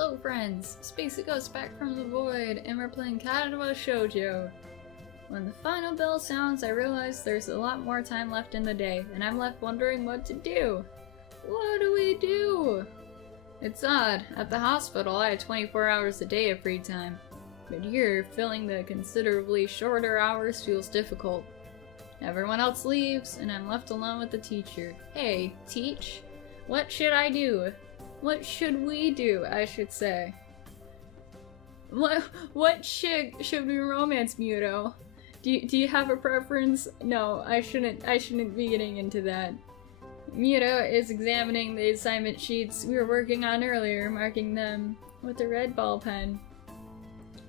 Hello friends, Spacey goes back from the void, and we're playing Katawa Shoujo. When the final bell sounds, I realize there's a lot more time left in the day, and I'm left wondering what to do. What do we do? It's odd. At the hospital, I had 24 hours a day of free time. But here, filling the considerably shorter hours feels difficult. Everyone else leaves, and I'm left alone with the teacher. Hey, teach? What should I do? What should we do, I should say? What should we romance, Muto? Do you have a preference? No, I shouldn't be getting into that. Muto is examining the assignment sheets we were working on earlier, marking them with a red ball pen.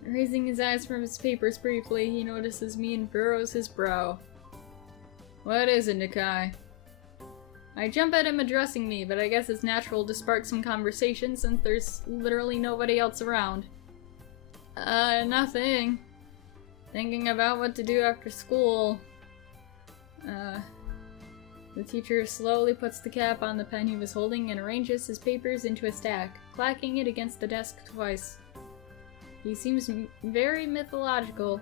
Raising his eyes from his papers briefly, he notices me and furrows his brow. What is it, Nikai? I jump at him addressing me, but I guess it's natural to spark some conversation since there's literally nobody else around. Nothing. Thinking about what to do after school. The teacher slowly puts the cap on the pen he was holding and arranges his papers into a stack, clacking it against the desk twice. He seems very mythological,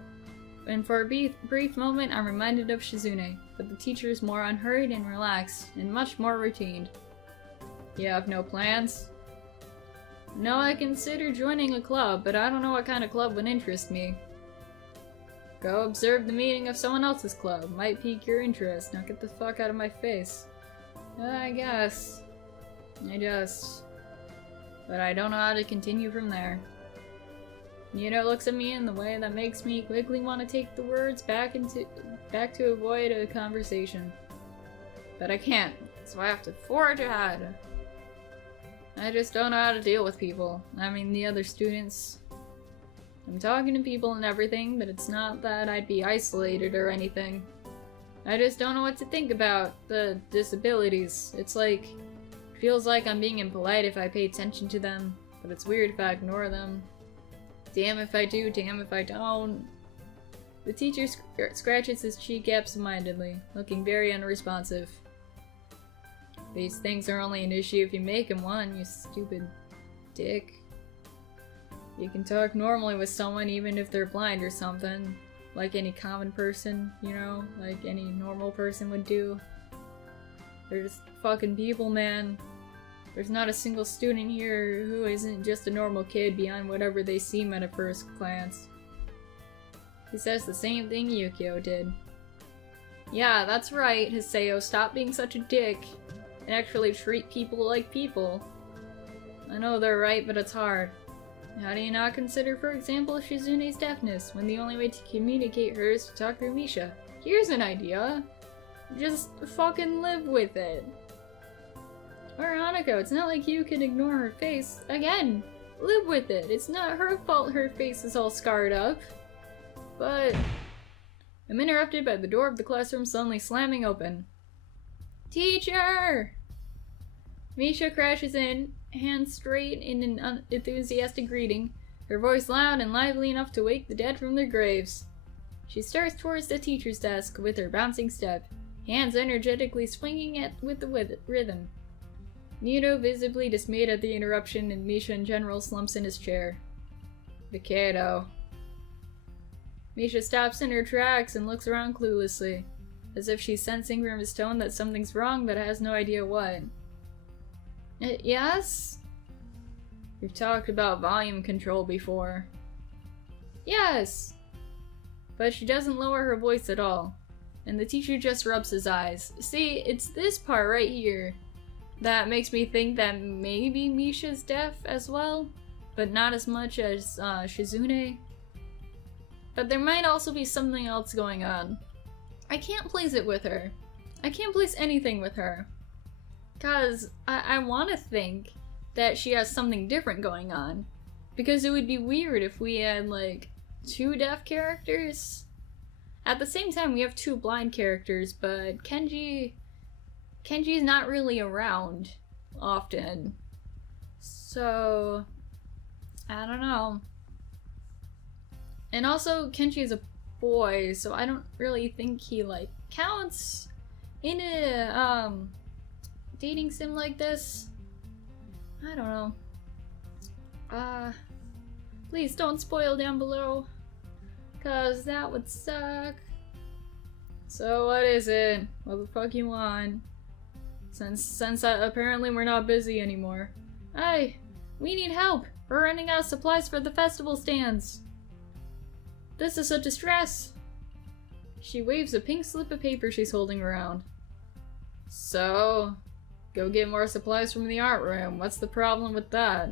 and for a brief moment I'm reminded of Shizune, but the teacher is more unhurried and relaxed, and much more routine. You have no plans? No, I consider joining a club, but I don't know what kind of club would interest me. Go observe the meeting of someone else's club. Might pique your interest. Now get the fuck out of my face. I guess. But I don't know how to continue from there. Muto looks at me in the way that makes me quickly want to take the words back to avoid a conversation. But I can't, so I have to forge ahead. I just don't know how to deal with people. I mean, the other students. I'm talking to people and everything, but it's not that I'd be isolated or anything. I just don't know what to think about the disabilities. It's like, feels like I'm being impolite if I pay attention to them, but it's weird if I ignore them. Damn if I do, damn if I don't. The teacher scratches his cheek absentmindedly, looking very unresponsive. These things are only an issue if you make them one, you stupid dick. You can talk normally with someone even if they're blind or something. Like any common person, you know? Like any normal person would do. They're just fucking people, man. There's not a single student here who isn't just a normal kid beyond whatever they seem at a first glance. He says the same thing Yukio did. Yeah, that's right, Hiseo. Stop being such a dick and actually treat people like people. I know they're right, but it's hard. How do you not consider, for example, Shizune's deafness, when the only way to communicate her is to talk through Misha? Here's an idea. Just fucking live with it. Or Hanako, it's not like you can ignore her face. Again, live with it. It's not her fault her face is all scarred up. But I'm interrupted by the door of the classroom suddenly slamming open. Teacher! Misha crashes in, hands straight in an enthusiastic greeting, her voice loud and lively enough to wake the dead from their graves. She starts towards the teacher's desk with her bouncing step, hands energetically swinging it with the rhythm. Muto, visibly dismayed at the interruption, and Misha in general slumps in his chair. Mikado. Misha stops in her tracks and looks around cluelessly, as if she's sensing from his tone that something's wrong but has no idea what. Yes? We've talked about volume control before. Yes! But she doesn't lower her voice at all, and the teacher just rubs his eyes. See, it's this part right here that makes me think that maybe Misha's deaf as well, but not as much as Shizune. But there might also be something else going on. I can't place it with her. I can't place anything with her. Cause I want to think that she has something different going on. Because it would be weird if we had like 2 deaf characters. At the same time we have 2 blind characters, but Kenji's not really around often. So I don't know. And also Kenji is a boy, so I don't really think he like counts in a dating sim like this. I don't know. Please don't spoil down below. 'Cause that would suck. So what is it? What the fuck you want? Since apparently we're not busy anymore. Hey, we need help. We're running out of supplies for the festival stands. This is a distress. She waves a pink slip of paper she's holding around. So, go get more supplies from the art room. What's the problem with that?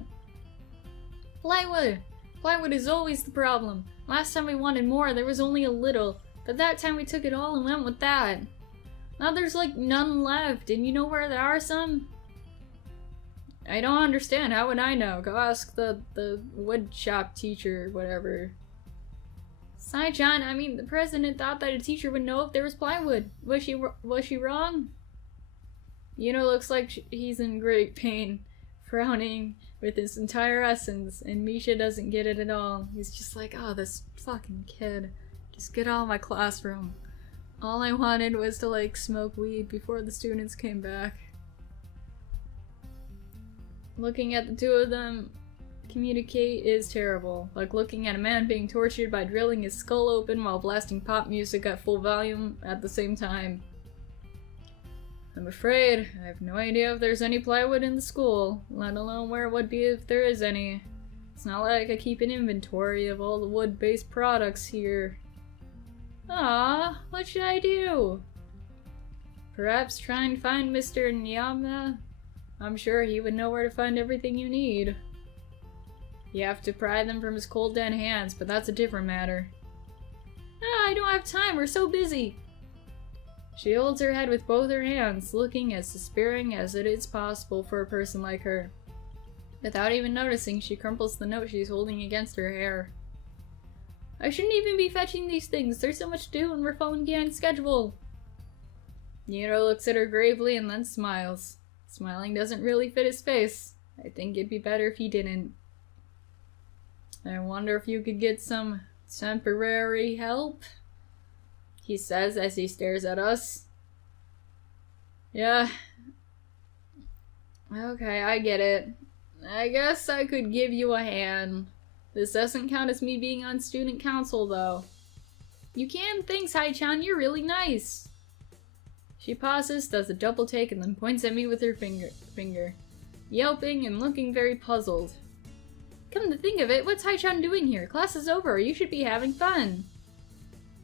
Plywood! Plywood is always the problem. Last time we wanted more, there was only a little. But that time we took it all and went with that. Now there's like none left, and you know where there are some? I don't understand. How would I know? Go ask the wood shop teacher, whatever. Sai-chan, I mean, the president thought that a teacher would know if there was plywood. Was she wrong? Looks like he's in great pain, frowning with his entire essence, and Misha doesn't get it at all. He's just like, oh, this fucking kid. Just get out of my classroom. All I wanted was to, like, smoke weed before the students came back. Looking at the two of them communicate is terrible. Like looking at a man being tortured by drilling his skull open while blasting pop music at full volume at the same time. I'm afraid I have no idea if there's any plywood in the school, let alone where it would be if there is any. It's not like I keep an inventory of all the wood-based products here. Ah, what should I do? Perhaps try and find Mr. Nyama? I'm sure he would know where to find everything you need. You have to pry them from his cold dead hands, but that's a different matter. Ah, I don't have time, we're so busy! She holds her head with both her hands, looking as despairing as it is possible for a person like her. Without even noticing, she crumples the note she's holding against her hair. I shouldn't even be fetching these things, there's so much to do and we're falling behind schedule. Nero looks at her gravely and then smiles. Smiling doesn't really fit his face. I think it'd be better if he didn't. I wonder if you could get some temporary help? He says as he stares at us. Yeah. Okay, I get it. I guess I could give you a hand. This doesn't count as me being on student council, though. You can, thanks, Hai-chan, you're really nice. She pauses, does a double take, and then points at me with her finger, yelping and looking very puzzled. Come to think of it, what's Hai-chan doing here? Class is over, you should be having fun.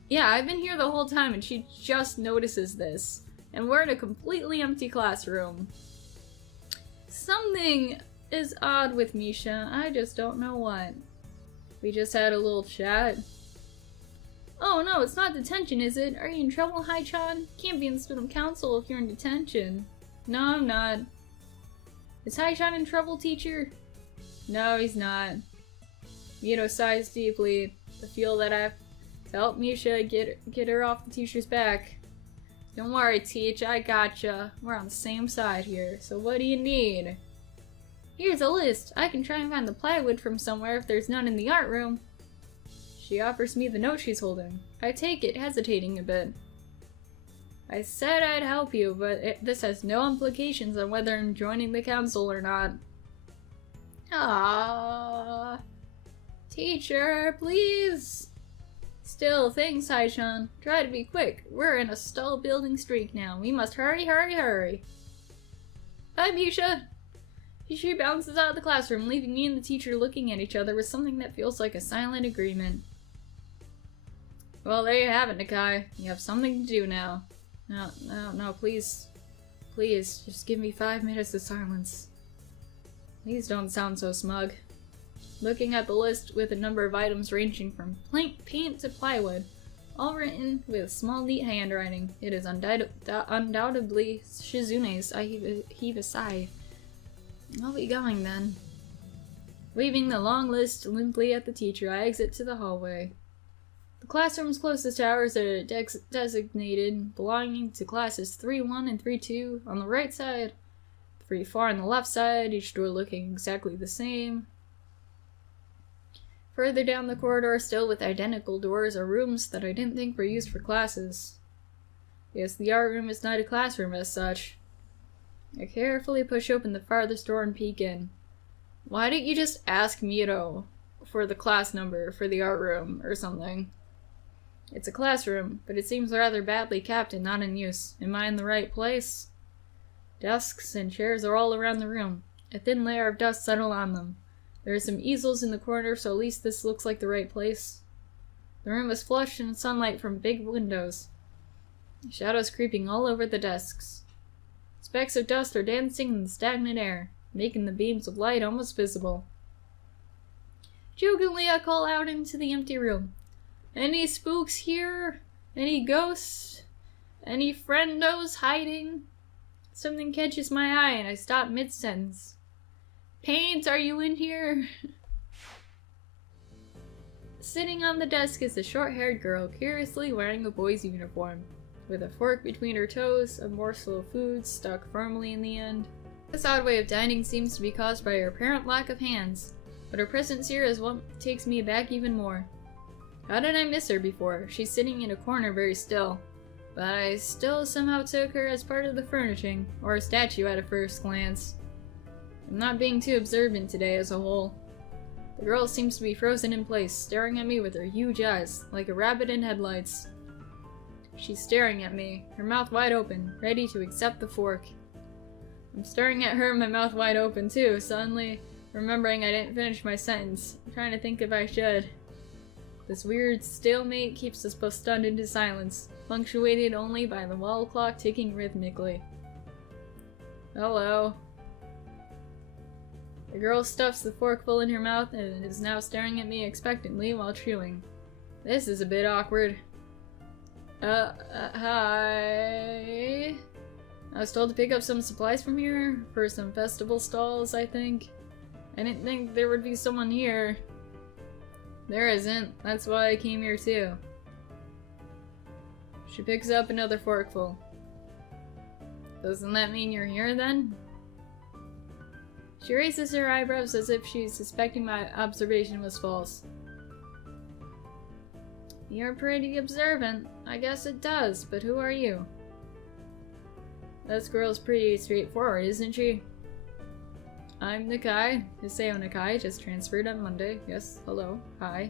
Yeah, I've been here the whole time and she just notices this. And we're in a completely empty classroom. Something is odd with Misha, I just don't know what. We just had a little chat. Oh no, it's not detention, is it? Are you in trouble, Hai-chan? Can't be in the student council if you're in detention. No, I'm not. Is Hai-chan in trouble, teacher? No, he's not. Mito sighs deeply to feel that I have to help Misha get her off the teacher's back. Don't worry, Teach, I gotcha. We're on the same side here, so what do you need? Here's a list. I can try and find the plywood from somewhere if there's none in the art room. She offers me the note she's holding. I take it, hesitating a bit. I said I'd help you, but this has no implications on whether I'm joining the council or not. Ah, teacher, please. Still, thanks, Hai-chan. Try to be quick. We're in a stall building streak now. We must hurry, hurry, hurry. Bye, Misha. She bounces out of the classroom, leaving me and the teacher looking at each other with something that feels like a silent agreement. Well, there you have it, Nakai. You have something to do now. No, please. Please, just give me 5 minutes of silence. Please don't sound so smug. Looking at the list with a number of items ranging from paint to plywood, all written with small neat handwriting. It is undoubtedly Shizune's. I heave a sigh. I'll be going then. Waving the long list limply at the teacher, I exit to the hallway. The classrooms closest to ours are designated, belonging to classes 3-1 and 3-2 on the right side, 3-4 on the left side, each door looking exactly the same. Further down the corridor, still with identical doors, are rooms that I didn't think were used for classes. Yes, the art room is not a classroom as such. I carefully push open the farthest door and peek in. Why didn't you just ask Mito for the class number for the art room or something? It's a classroom, but it seems rather badly kept and not in use. Am I in the right place? Desks and chairs are all around the room. A thin layer of dust settled on them. There are some easels in the corner, so at least this looks like the right place. The room is flushed in sunlight from big windows. Shadows creeping all over the desks. Specks of dust are dancing in the stagnant air, making the beams of light almost visible. Jokingly, I call out into the empty room. Any spooks here? Any ghosts? Any friendos hiding? Something catches my eye and I stop mid-sentence. Paint, are you in here? Sitting on the desk is a short-haired girl, curiously wearing a boy's uniform. With a fork between her toes, a morsel of food stuck firmly in the end. This odd way of dining seems to be caused by her apparent lack of hands, but her presence here is what takes me aback even more. How did I miss her before? She's sitting in a corner very still, but I still somehow took her as part of the furnishing, or a statue at a first glance. I'm not being too observant today as a whole. The girl seems to be frozen in place, staring at me with her huge eyes, like a rabbit in headlights. She's staring at me, her mouth wide open, ready to accept the fork. I'm staring at her, my mouth wide open too, suddenly remembering I didn't finish my sentence. I'm trying to think if I should. This weird stalemate keeps us both stunned into silence, punctuated only by the wall clock ticking rhythmically. Hello. The girl stuffs the fork full in her mouth and is now staring at me expectantly while chewing. This is a bit awkward. Hi. I was told to pick up some supplies from here for some festival stalls, I think. I didn't think there would be someone here. There isn't. That's why I came here too. She picks up another forkful. Doesn't that mean you're here then? She raises her eyebrows as if she's suspecting my observation was false. You're pretty observant. I guess it does, but who are you? This girl's pretty straightforward, isn't she? I'm Nakai. Hiseo Nakai, just transferred on Monday. Yes, hello, hi.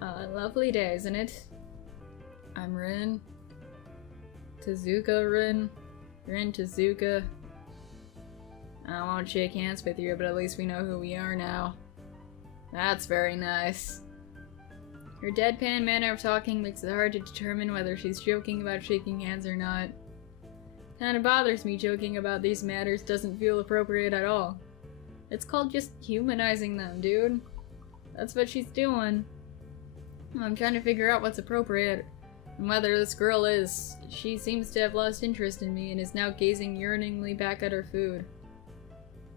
Lovely day, isn't it? I'm Rin. Tezuka Rin. Rin Tezuka. I won't shake hands with you, but at least we know who we are now. That's very nice. Her deadpan manner of talking makes it hard to determine whether she's joking about shaking hands or not. Kinda bothers me joking about these matters doesn't feel appropriate at all. It's called just humanizing them, dude. That's what she's doing. I'm trying to figure out what's appropriate, and whether this girl is. She seems to have lost interest in me and is now gazing yearningly back at her food.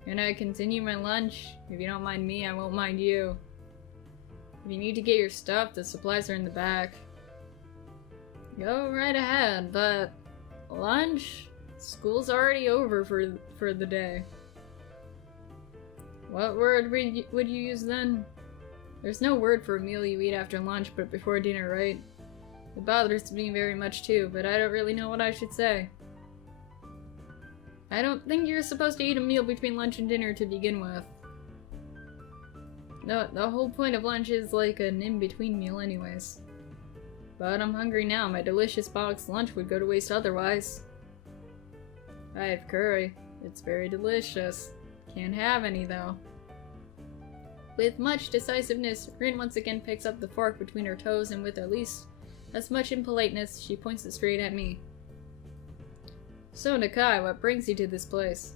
Can I continue my lunch? If you don't mind me, I won't mind you. If you need to get your stuff, the supplies are in the back. Go right ahead, but lunch? School's already over for the day. What word would you use then? There's no word for a meal you eat after lunch but before dinner, right? It bothers me very much too, but I don't really know what I should say. I don't think you're supposed to eat a meal between lunch and dinner to begin with. No, the whole point of lunch is like an in-between meal anyways. But I'm hungry now. My delicious boxed lunch would go to waste otherwise. I have curry. It's very delicious. Can't have any though. With much decisiveness, Rin once again picks up the fork between her toes and with at least as much impoliteness, she points it straight at me. So Nakai, what brings you to this place?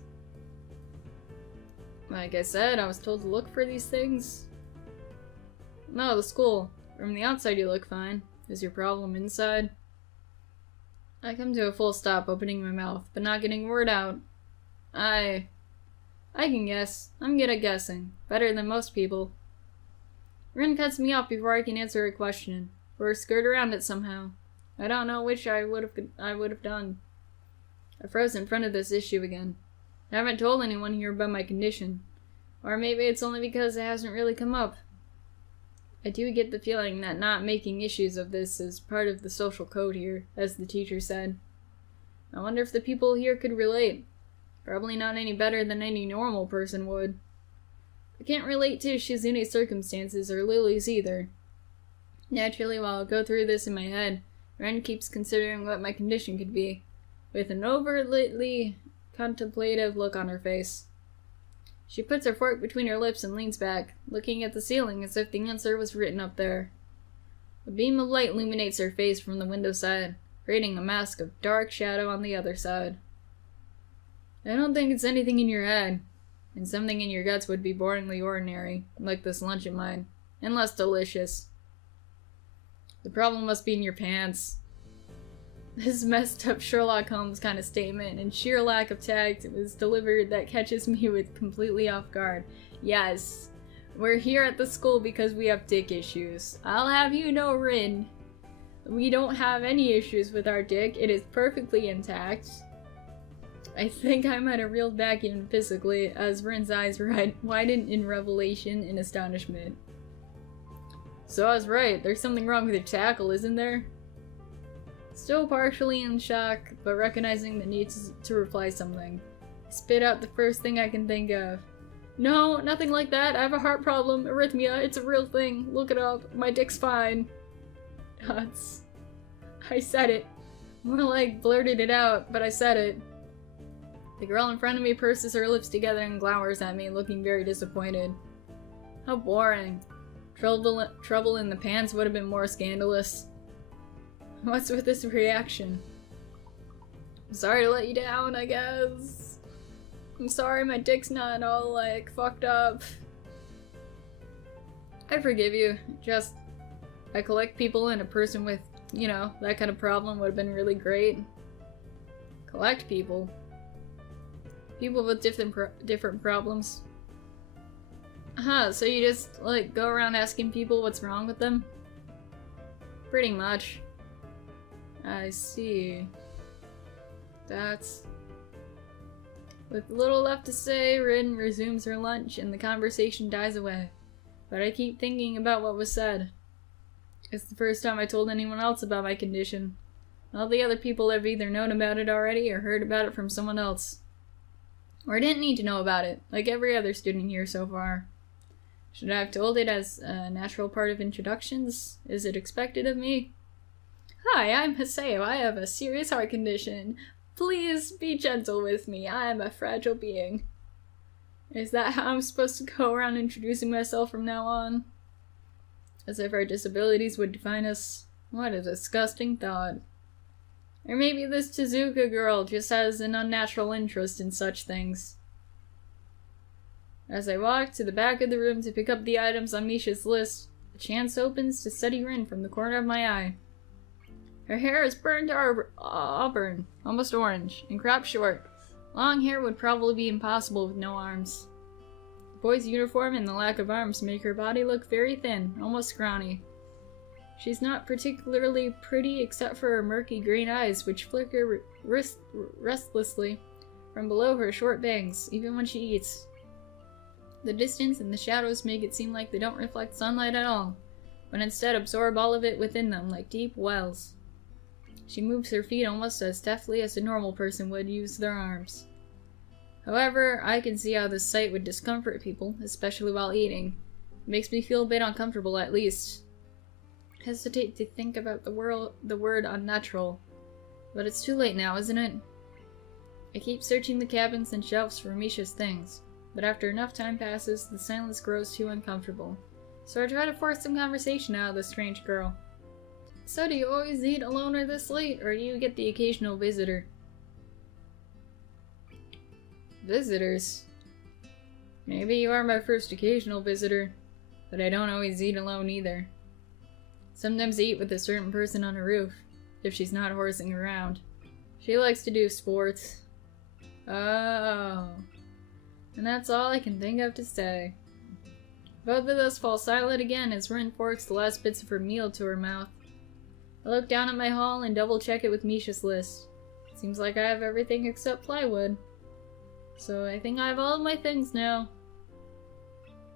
Like I said, I was told to look for these things. No, the school. From the outside you look fine. Is your problem inside? I come to a full stop, opening my mouth, but not getting a word out. I can guess. I'm good at guessing. Better than most people. Rin cuts me off before I can answer her question, or skirt around it somehow. I don't know which I would have done. I froze in front of this issue again. I haven't told anyone here about my condition. Or maybe it's only because it hasn't really come up. I do get the feeling that not making issues of this is part of the social code here, as the teacher said. I wonder if the people here could relate. Probably not any better than any normal person would. I can't relate to Shizune's circumstances or Lily's either. Naturally, while I go through this in my head, Ren keeps considering what my condition could be, with an overtly contemplative look on her face. She puts her fork between her lips and leans back, looking at the ceiling as if the answer was written up there. A beam of light illuminates her face from the window side, creating a mask of dark shadow on the other side. I don't think it's anything in your head, and something in your guts would be boringly ordinary, like this lunch of mine, and less delicious. The problem must be in your pants. This messed up Sherlock Holmes kind of statement and sheer lack of tact was delivered that catches me with completely off guard. Yes, we're here at the school because we have dick issues. I'll have you know, Rin, we don't have any issues with our dick. It is perfectly intact. I think I might have reeled back even physically as Rin's eyes widened in revelation and astonishment. So I was right, there's something wrong with your tackle, isn't there? Still partially in shock, but recognizing the need to reply something. I spit out the first thing I can think of. No, nothing like that. I have a heart problem. Arrhythmia. It's a real thing. Look it up. My dick's fine. Nuts. I said it. More like blurted it out, but I said it. The girl in front of me purses her lips together and glowers at me, looking very disappointed. How boring. Trouble in the pants would have been more scandalous. What's with this reaction? I'm sorry to let you down, I guess. I'm sorry my dick's not all, like, fucked up. I forgive you. Just, I collect people and a person with, you know, that kind of problem would have been really great. Collect people? People with different problems. Huh, so you just, like, go around asking people what's wrong with them? Pretty much. I see. That's... With little left to say, Rin resumes her lunch and the conversation dies away. But I keep thinking about what was said. It's the first time I told anyone else about my condition. All the other people have either known about it already or heard about it from someone else. Or didn't need to know about it, like every other student here so far. Should I have told it as a natural part of introductions? Is it expected of me? Hi, I'm Haseo. I have a serious heart condition. Please be gentle with me. I am a fragile being. Is that how I'm supposed to go around introducing myself from now on? As if our disabilities would define us. What a disgusting thought. Or maybe this Tezuka girl just has an unnatural interest in such things. As I walk to the back of the room to pick up the items on Misha's list, a chance opens to study Rin from the corner of my eye. Her hair is burnt auburn, almost orange, and cropped short. Long hair would probably be impossible with no arms. The boy's uniform and the lack of arms make her body look very thin, almost scrawny. She's not particularly pretty except for her murky green eyes, which flicker restlessly from below her short bangs, even when she eats. The distance and the shadows make it seem like they don't reflect sunlight at all, but instead absorb all of it within them like deep wells. She moves her feet almost as deftly as a normal person would use their arms. However, I can see how this sight would discomfort people, especially while eating. It makes me feel a bit uncomfortable at least. Hesitate to think about the word unnatural, but it's too late now, isn't it? I keep searching the cabins and shelves for Misha's things, but after enough time passes, the silence grows too uncomfortable. So I try to force some conversation out of the strange girl. So do you always eat alone or this late, or do you get the occasional visitor? Visitors? Maybe you are my first occasional visitor, but I don't always eat alone either. Sometimes I eat with a certain person on a roof, if she's not horsing around. She likes to do sports. Oh. And that's all I can think of to say. Both of us fall silent again as Rin forks the last bits of her meal to her mouth. I look down at my haul and double check it with Misha's list. Seems like I have everything except plywood. So I think I have all of my things now.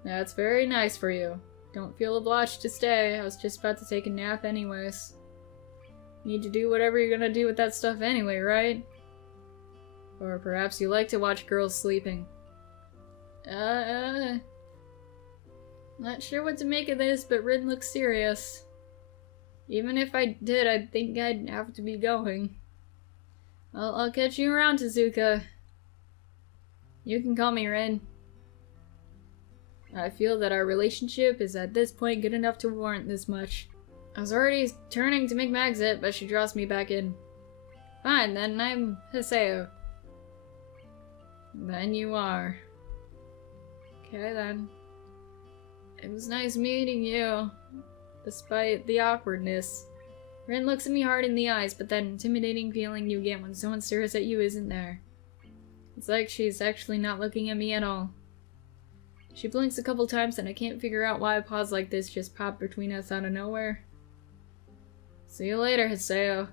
That's very nice for you. Don't feel obliged to stay. I was just about to take a nap anyways. Need to do whatever you're gonna do with that stuff anyway, right? Or perhaps you like to watch girls sleeping. Not sure what to make of this, but Rin looks serious. Even if I did, I think I'd have to be going. I'll catch you around, Tezuka. You can call me Rin. I feel that our relationship is at this point good enough to warrant this much. I was already turning to make my exit, but she draws me back in. Fine, then I'm Haseo. Then you are. Okay, then. It was nice meeting you, despite the awkwardness. Rin looks at me hard in the eyes, but that intimidating feeling you get when someone stares at you isn't there. It's like she's actually not looking at me at all. She blinks a couple times and I can't figure out why a pause like this just popped between us out of nowhere. See you later, Haseo.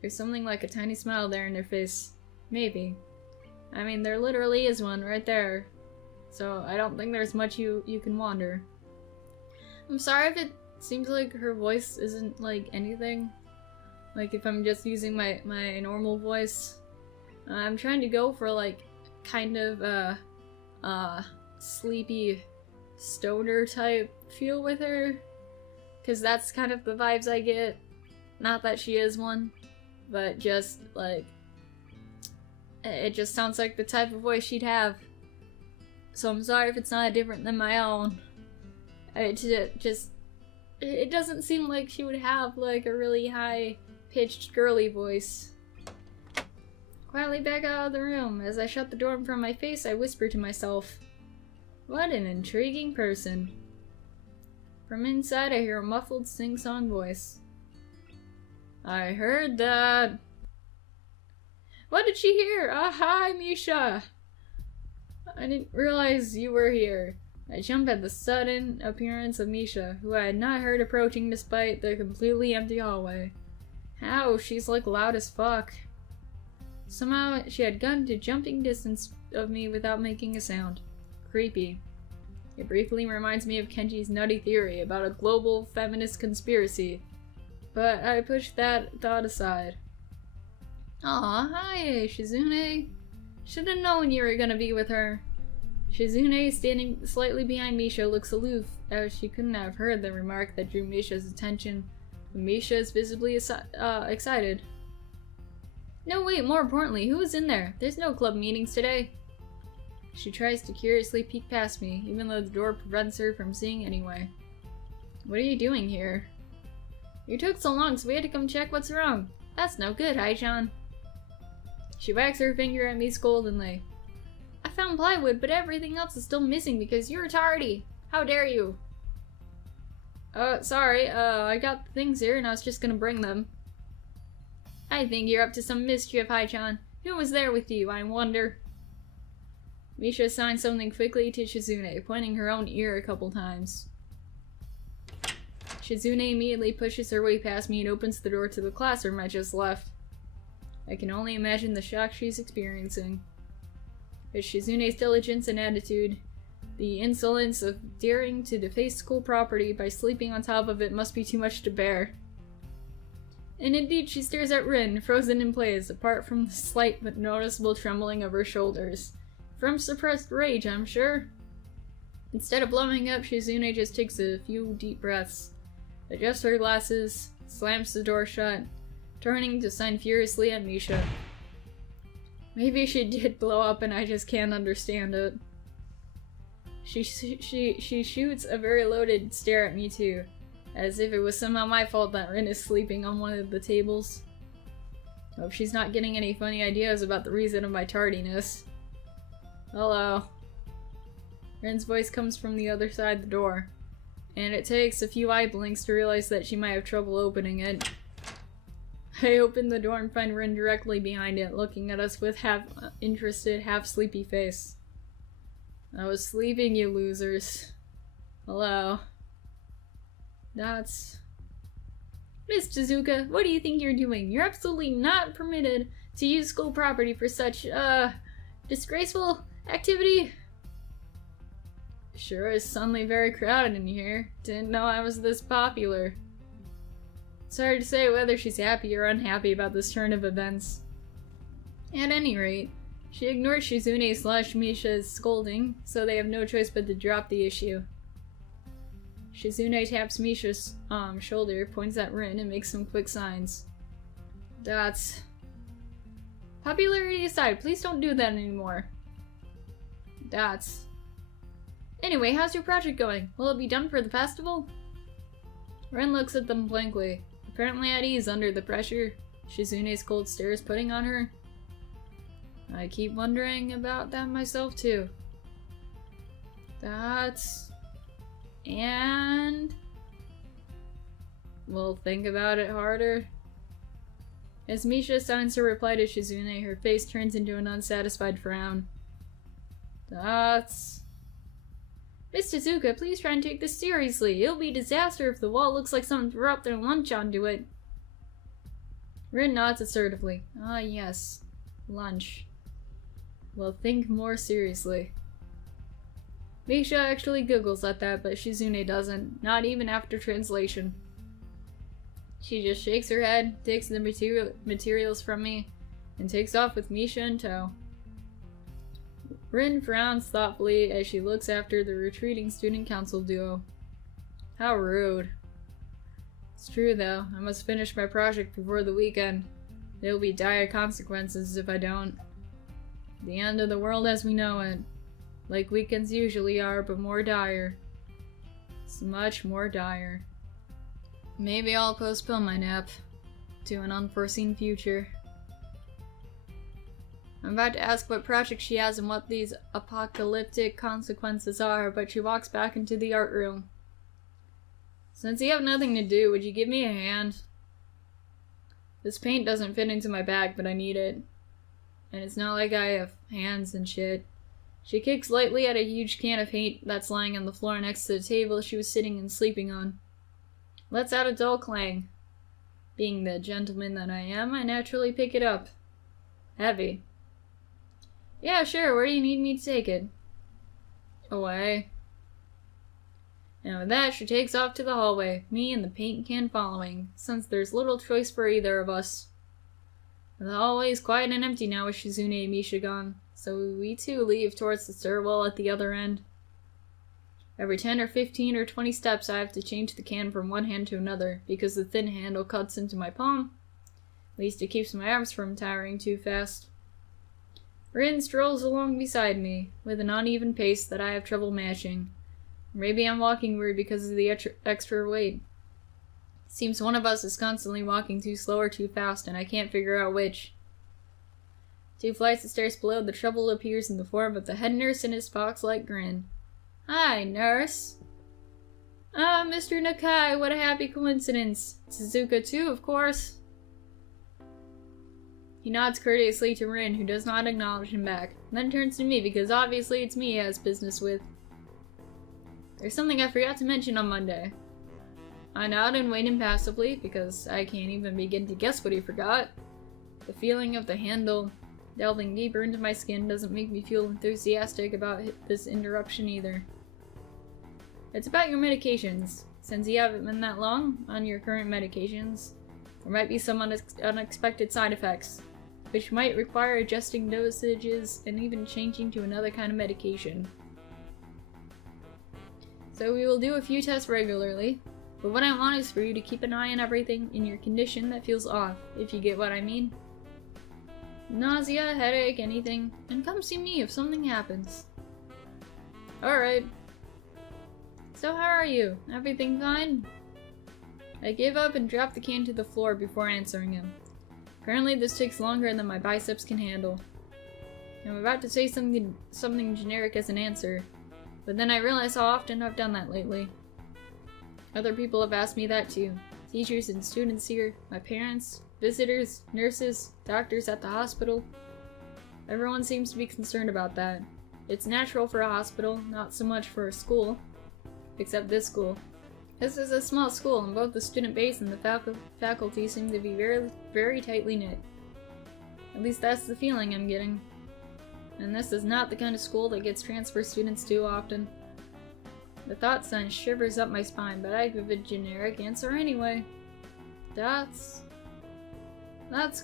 There's something like a tiny smile there in her face. Maybe. I mean, there literally is one right there. So I don't think there's much you can wander. I'm sorry if it seems like her voice isn't like anything. Like if I'm just using my normal voice. I'm trying to go for like kind of sleepy stoner type feel with her. Cause that's kind of the vibes I get. Not that she is one, but just like it just sounds like the type of voice she'd have. So I'm sorry if it's not different than my own. It doesn't seem like she would have like a really high-pitched girly voice. Quietly back out of the room. As I shut the door in front of my face, I whisper to myself, what an intriguing person. From inside, I hear a muffled sing-song voice. I heard that. What did she hear? Ah, hi, Misha. I didn't realize you were here. I jumped at the sudden appearance of Misha, who I had not heard approaching despite the completely empty hallway. How? She's like loud as fuck. Somehow, she had gotten to jumping distance of me without making a sound. Creepy. It briefly reminds me of Kenji's nutty theory about a global feminist conspiracy, but I pushed that thought aside. Aw, hi, Shizune. Should've known you were gonna be with her. Shizune, standing slightly behind Misha, looks aloof, as she couldn't have heard the remark that drew Misha's attention. But Misha is visibly excited. No, wait, more importantly, who is in there? There's no club meetings today. She tries to curiously peek past me, even though the door prevents her from seeing anyway. What are you doing here? You took so long, so we had to come check what's wrong. That's no good, Haichan. She wags her finger at me scoldingly. I found plywood, but everything else is still missing because you're tardy. How dare you? Sorry, I got the things here and I was just gonna bring them. I think you're up to some mischief, Haichan. Who was there with you, I wonder? Misha signed something quickly to Shizune, pointing her own ear a couple times. Shizune immediately pushes her way past me and opens the door to the classroom I just left. I can only imagine the shock she's experiencing. It's Shizune's diligence and attitude. The insolence of daring to deface school property by sleeping on top of it must be too much to bear. And indeed, she stares at Rin, frozen in place, apart from the slight but noticeable trembling of her shoulders. From suppressed rage, I'm sure. Instead of blowing up, Shizune just takes a few deep breaths, adjusts her glasses, slams the door shut, turning to sign furiously at Misha. Maybe she did blow up and I just can't understand it. She shoots a very loaded stare at me too, as if it was somehow my fault that Rin is sleeping on one of the tables. Hope she's not getting any funny ideas about the reason of my tardiness. Hello. Rin's voice comes from the other side of the door, and it takes a few eye blinks to realize that she might have trouble opening it. I open the door and find Rin directly behind it, looking at us with half-interested, half-sleepy face. I was sleeping, you losers. Hello. That's... Miss Tezuka, what do you think you're doing? You're absolutely not permitted to use school property for such, disgraceful activity. Sure is suddenly very crowded in here. Didn't know I was this popular. It's hard to say whether she's happy or unhappy about this turn of events. At any rate, She ignores Shizune/Misha's scolding, so they have no choice but to drop the issue. Shizune taps Misha's shoulder, points at Rin, and makes some quick signs. That's... Popularity aside, please don't do that anymore. That's... Anyway, how's your project going? Will it be done for the festival? Rin looks at them blankly, apparently at ease under the pressure Shizune's cold stare is putting on her. I keep wondering about that myself too. That's... And... We'll think about it harder. As Misha signs her reply to Shizune, her face turns into an unsatisfied frown. That's... Miss Tezuka, please try and take this seriously. It'll be a disaster if the wall looks like someone threw up their lunch onto it. Rin nods assertively. Ah, yes. Lunch. Well, think more seriously. Misha actually giggles at that, but Shizune doesn't. Not even after translation. She just shakes her head, takes the materials from me, and takes off with Misha in tow. Rin frowns thoughtfully as she looks after the retreating student council duo. How rude. It's true though, I must finish my project before the weekend. There will be dire consequences if I don't. The end of the world as we know it. Like weekends usually are, but more dire. It's much more dire. Maybe I'll postpone my nap to an unforeseen future. I'm about to ask what project she has and what these apocalyptic consequences are, but she walks back into the art room. Since you have nothing to do, would you give me a hand? This paint doesn't fit into my bag, but I need it. And it's not like I have hands and shit. She kicks lightly at a huge can of paint that's lying on the floor next to the table she was sitting and sleeping on. Lets out a dull clang. Being the gentleman that I am, I naturally pick it up. Heavy. Yeah, sure, where do you need me to take it? Away. And with that, she takes off to the hallway, me and the paint can following, since there's little choice for either of us. The hallway is quiet and empty now with Shizune and Misha gone, so we too leave towards the stairwell at the other end. Every 10 or 15 or 20 steps I have to change the can from one hand to another, because the thin handle cuts into my palm. At least it keeps my arms from tiring too fast. Rin strolls along beside me, with an uneven pace that I have trouble matching. Maybe I'm walking weird because of the extra weight. Seems one of us is constantly walking too slow or too fast, and I can't figure out which. 2 flights of stairs below, the trouble appears in the form of the head nurse and his fox-like grin. Hi, nurse. Ah, Mr. Nakai, what a happy coincidence. Tezuka too, of course. He nods courteously to Rin, who does not acknowledge him back, and then turns to me because obviously it's me he has business with. There's something I forgot to mention on Monday. I nod and wait impassively because I can't even begin to guess what he forgot. The feeling of the handle delving deeper into my skin doesn't make me feel enthusiastic about this interruption either. It's about your medications. Since you haven't been that long on your current medications, there might be some unexpected side effects, which might require adjusting dosages and even changing to another kind of medication. So we will do a few tests regularly, but what I want is for you to keep an eye on everything in your condition that feels off, if you get what I mean. Nausea, headache, anything, and come see me if something happens. Alright. So how are you? Everything fine? I give up and drop the can to the floor before answering him. Apparently this takes longer than my biceps can handle. I'm about to say something generic as an answer, but then I realize how often I've done that lately. Other people have asked me that too. Teachers and students here, my parents, visitors, nurses, doctors at the hospital. Everyone seems to be concerned about that. It's natural for a hospital, not so much for a school. Except this school. This is a small school, and both the student base and the faculty seem to be very, very tightly knit. At least that's the feeling I'm getting. And this is not the kind of school that gets transfer students too often. The thought sends shivers up my spine, but I give a generic answer anyway. That's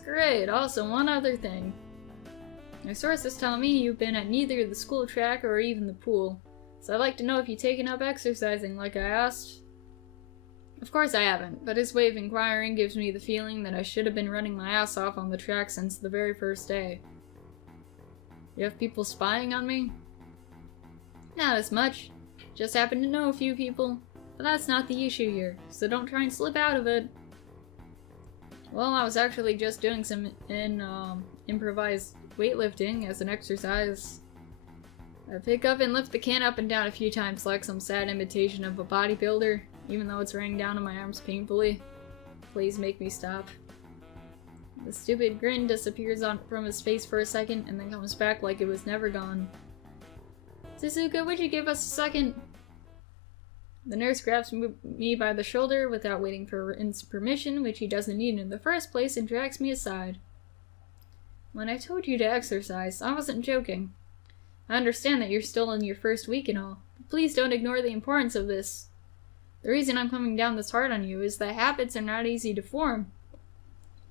great. Also, one other thing. My sources tell me you've been at neither the school track or even the pool. So I'd like to know if you've taken up exercising like I asked. Of course I haven't, but his way of inquiring gives me the feeling that I should have been running my ass off on the track since the very first day. You have people spying on me? Not as much. Just happen to know a few people. But that's not the issue here, so don't try and slip out of it. Well, I was actually just doing some improvised weightlifting as an exercise. I pick up and lift the can up and down a few times like some sad imitation of a bodybuilder, even though it's raining down on my arms painfully. Please make me stop. The stupid grin disappears from his face for a second and then comes back like it was never gone. Suzuka, would you give us a second? The nurse grabs me by the shoulder without waiting for Rin's permission, which he doesn't need in the first place, and drags me aside. When I told you to exercise, I wasn't joking. I understand that you're still in your first week and all, but please don't ignore the importance of this. The reason I'm coming down this hard on you is that habits are not easy to form.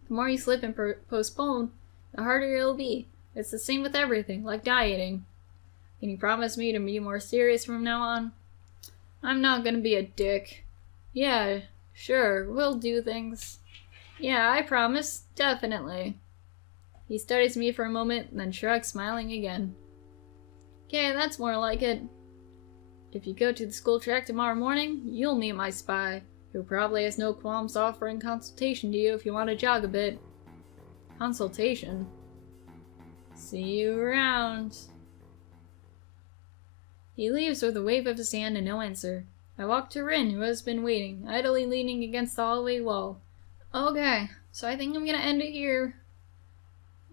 The more you slip and postpone, the harder it'll be. It's the same with everything, like dieting. Can you promise me to be more serious from now on? I'm not gonna be a dick. Yeah, sure, we'll do things. Yeah, I promise, definitely. He studies me for a moment, then shrugs, smiling again. Okay, that's more like it. If you go to the school track tomorrow morning, you'll meet my spy, who probably has no qualms offering consultation to you if you want to jog a bit. Consultation? See you around. He leaves with a wave of his hand and no answer. I walk to Rin, who has been waiting, idly leaning against the hallway wall. Okay, so I think I'm gonna end it here.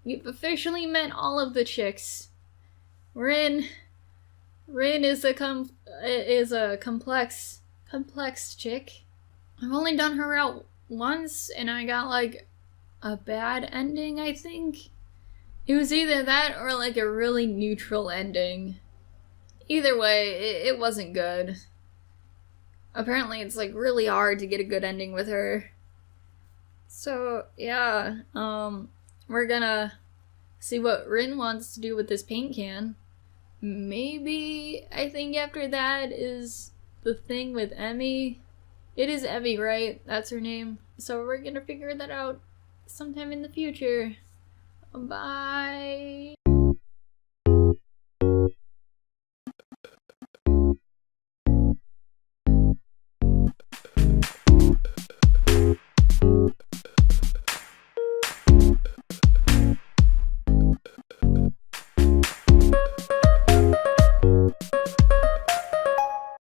We've officially met all of the chicks. Rin is a complex chick. I've only done her out once, and I got like a bad ending, I think. It was either that or like a really neutral ending. Either way, it wasn't good. Apparently it's like really hard to get a good ending with her. So yeah, we're gonna see what Rin wants to do with this paint can. Maybe, I think after that is the thing with Emmy. It is Emmy, right? That's her name. So we're gonna figure that out sometime in the future. Bye.